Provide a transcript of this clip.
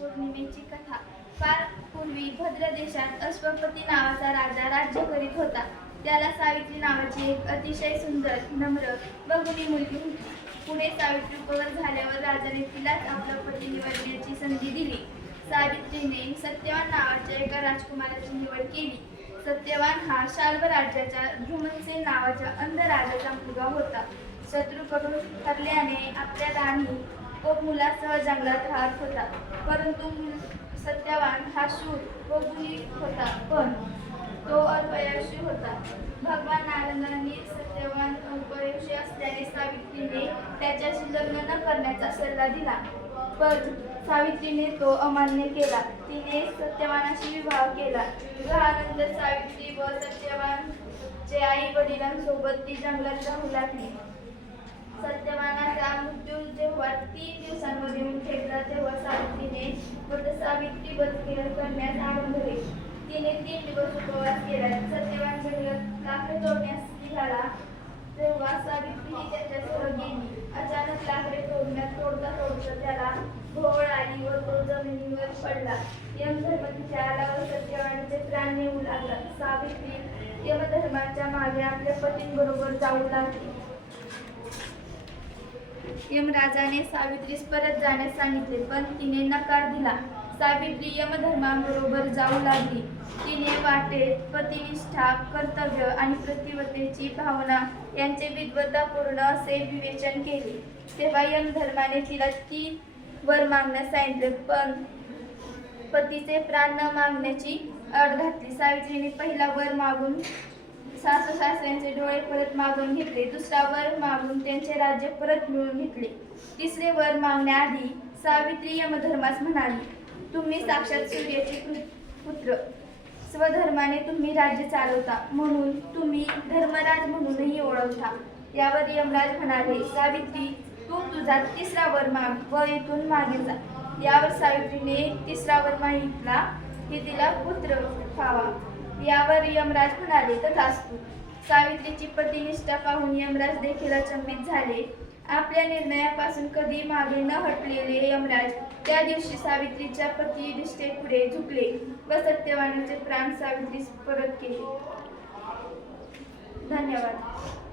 पौर्णिमेची कथा. फार पूर्वी भद्र देशात अश्वपती नावाचा राजा राज्य करीत होता. त्याला सावित्री नावाची एक अतिशय सुंदर नम्र व गुणी मुलगी होती. पुढे सावित्री उपवर झाल्यावर राजाने तिलाच आपला पती निवडण्याची संधी दिली. सावित्रीने सत्यवान नावाच्या एका राजकुमाराची निवड केली. सत्यवान हा शाल्व राज्याच्या ध्रुमसेन नावाच्या अंध राजाचा मुलगा होता. शत्रूकडून ठरल्याने आपल्या राणी व मुलासह जंगलात राहत होता. परंतु सत्यवान हा शूर व गुणी होता पण तो अल्पयाशी होता. भगवान नारायणांनी सत्यवान अल्पयाशी असल्याने सावित्रीने त्याच्याशी लग्न न करण्याचा सल्ला दिला. पण सावित्रीने तो अमान्य केला. तिने सत्यवानाशी विवाह केला. विवाहानंतर सावित्री व सत्यवानचे आई वडिलांसोबत ती जंगलात राहू लागली. सत्यवानाचा मृत्यू जेव्हा तीन दिवसांमध्ये मी ठेपला तेव्हा सावित्रीने व्रत सावित्री व्रत केलं. करण्यास आरंभले तिने तीन दिवस उपवास केला. सत्यवान लाकडे तोडण्यास निघाला. तेव्हा सावित्री ही त्याच्यासह गेली. अचानक लाकडे तोडण्यात तोडता तोडता त्याला भोवळ आली व तो जमिनीवर पडला. यमधर्मतीच्या आल्यावर सत्यवानाचे प्राण नेऊ लागला. सावित्री यमधर्माच्या मागे आपल्या पतींबरोबर जाऊ लागली. यमराजाने सावित्रीस परत जाण्यास सांगितले पण तिने नकार दिला. सावित्री यमधर्माबरोबर जाऊ लागली. तिने वाटेत पतिनिष्ठा कर्तव्य आणि प्रतिवतेची भावना यांचे विद्वत्तापूर्ण असे विवेचन केले. तेव्हा यमधर्माने तिला ती वर मागण्यास सांगितले पण पतीचे प्राण न मागण्याची अट घातली. सावित्रीने पहिला वर मागून सासू सासऱ्यांचे डोळे परत मागून घेतले. दुसरा वर मागून त्यांचे राज्य परत मिळवून घेतले. तिसरे वर मागण्याआधी सावित्री यमधर्मास म्हणाली तुम्ही साक्षात सूर्याचे पु- पुत्र. स्वधर्माने तुम्ही राज्य चालवता. म्हणून तुम्ही धर्मराज म्हणूनही ओळखता. यावर यमराज म्हणाले सावित्री तू तुझा तिसरा वर माग. व इथून मागे जा. यावर सावित्रीने तिसरा वर मागितला की तिला पुत्र व्हावा. यावर यमराज म्हणाले तथास्तु सावित्रीची पतिनिष्ठा पाहून यमराज देखील अचंबित झाले. आपल्या निर्णयापासून कधी मागे न हटलेले यमराज त्या दिवशी सावित्रीच्या पतिनिष्ठेपुढे झुकले व सत्यवाणीचे प्राण सावित्रीस परत केले. धन्यवाद.